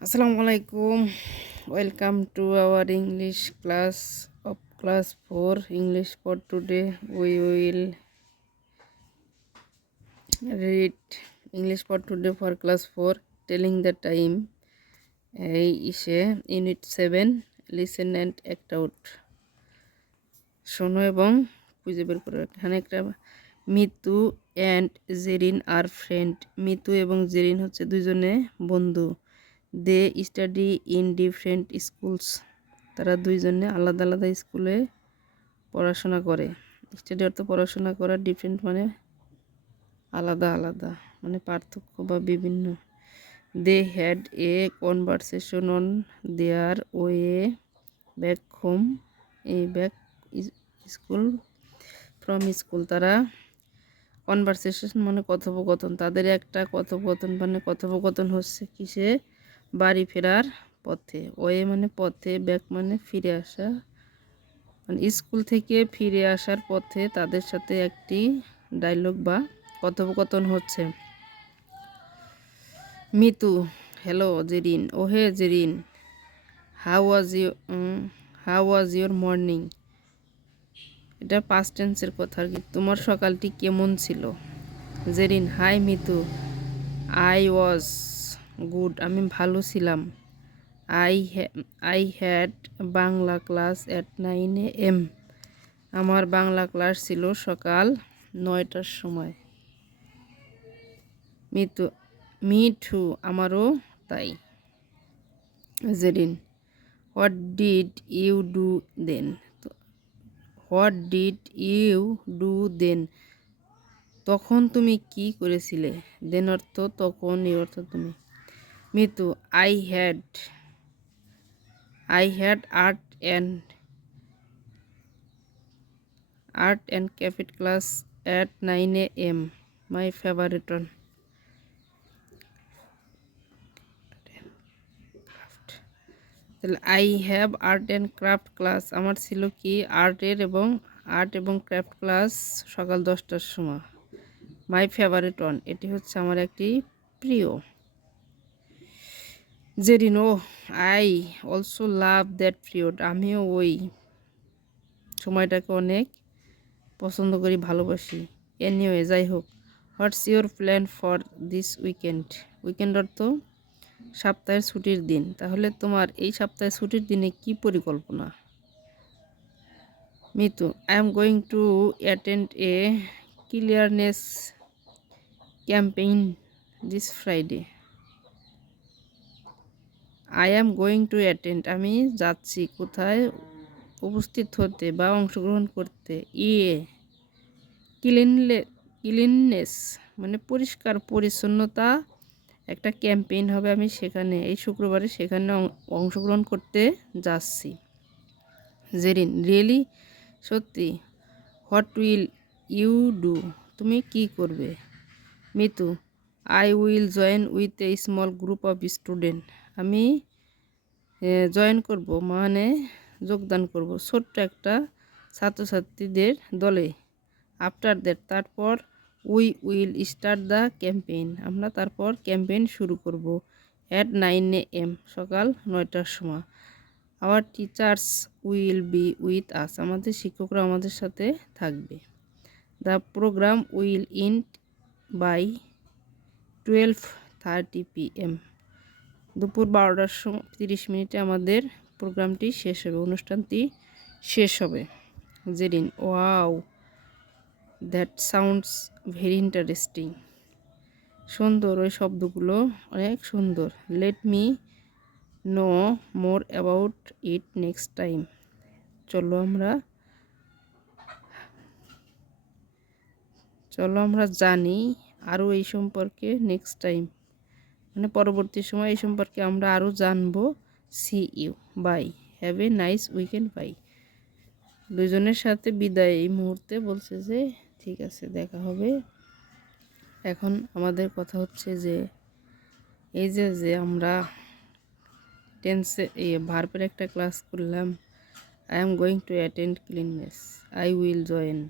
Assalamu alaikum. Welcome to our English class of class 4 English for today. We will read English for today for class 4 telling the time. এই ইসে unit 7 listen and act out. শোনো এবং খুঁজে বের করো। এখানে একটা Mitu and Zerin আর ফ্রেন্ড। মিতু এবং জেরিন হচ্ছে দুজনে বন্ধু। They study in different schools. তারা দুইজনে আলাদা আলাদা স্কুলে পড়াশোনা করে। স্টাডি অর্থ পড়াশোনা করা, ডিফারেন্ট মানে আলাদা আলাদা, মানে পার্থক্য বা বিভিন্ন। They had a conversation on their way back home, এই ব্যাক স্কুল ফ্রম স্কুল। তারা কনভারসেশন মানে কথোপকথন, তাদের একটা কথোপকথন মানে কথোপকথন হচ্ছে কিসে, বাড়ি ফেরার পথে। ওয়ে মানে পথে, ব্যাক মানে ফিরে আসা, মানে স্কুল থেকে ফিরে আসার পথে তাদের সাথে একটি ডায়লগ বা কথোপকথন হচ্ছে। Mitu, hello Zerin. Oh hey Zerin, how was your morning. এটা পাস্ট টেন্সের কথা আর কি। তোমার সকালটি কেমন ছিল। Zerin, hi Mitu, I was good, আমি ভালো ছিলাম। I had Bangla class at 9 AM, আমার বাংলা ক্লাস ছিল সকাল 9টার সময়। মি টু, আমারও তাই। Zerin, what did you do then. What did you do then, তখন তুমি কি করেছিলে। দেন অর্থ তখন, এই অর্থ তুমি। Mitu, I had art and craft class at 9 AM, my favourite one. তাহলে I have art and craft class, আমার ছিল কি আর্ট এবং ক্রাফট ক্লাস সকাল 10টার সময়। মাই ফেভারিট ওয়ান, এটি হচ্ছে আমার একটি প্রিয়। Zerin, oh I also love that period, আমিও ওই সময়টাকে অনেক পছন্দ করি, ভালোবাসি। এনিওয়ে, যাই হোক। What's your plan for this weekend. Weekend অর্থ সপ্তাহের ছুটির দিন। তাহলে তোমার এই সপ্তাহের ছুটির দিনে কি পরিকল্পনা। Mitu, I am going to attend a clearness campaign this Friday. I am going to attend, আমি যাচ্ছি কোথায়, উপস্থিত হতে বা অংশগ্রহণ করতে। ক্লিননেস মানে পরিষ্কার পরিচ্ছন্নতা, একটা ক্যাম্পেইন হবে, আমি সেখানে এই শুক্রবারে সেখানে অংশগ্রহণ করতে যাচ্ছি। জেরিন, রিয়েলি, সত্যি। হোয়াট উইল ইউ ডু, তুমি কি করবে। Mitu, I will join with a small group of student, আমি জয়েন করব মানে যোগদান করব ছোট্ট একটা ছাত্রছাত্রীদের দলে। আফটার দ্যাট, তারপর। We will start the campaign, আমরা তারপর ক্যাম্পেইন শুরু করব। অ্যাট 9 AM, সকাল 9টার সময়। Our teachers will be with us, আমাদের শিক্ষকরা আমাদের সাথে থাকবে। The programme will end by 12:30 PM, দুপুর 12:30 আমাদের প্রোগ্রামটি শেষ হবে, অনুষ্ঠানটি শেষ হবে। Zerin, wow, that sounds very interesting, সুন্দর, ওই শব্দগুলো অনেক সুন্দর। Let me know more about it next time, চলো আমরা জানি আরও এই সম্পর্কে নেক্সট টাইম, মানে পরবর্তী সময় এই সম্পর্কে আমরা আরও জানবো। See you, bye, have a nice weekend, bye. দুজনের সাথে বিদায় এই মুহূর্তে বলছে যে ঠিক আছে, দেখা হবে। এখন আমাদের কথা হচ্ছে যে এই যে আমরা টেন্সে ভার্বের একটা ক্লাস করলাম। I am going to attend cleanness, I will join,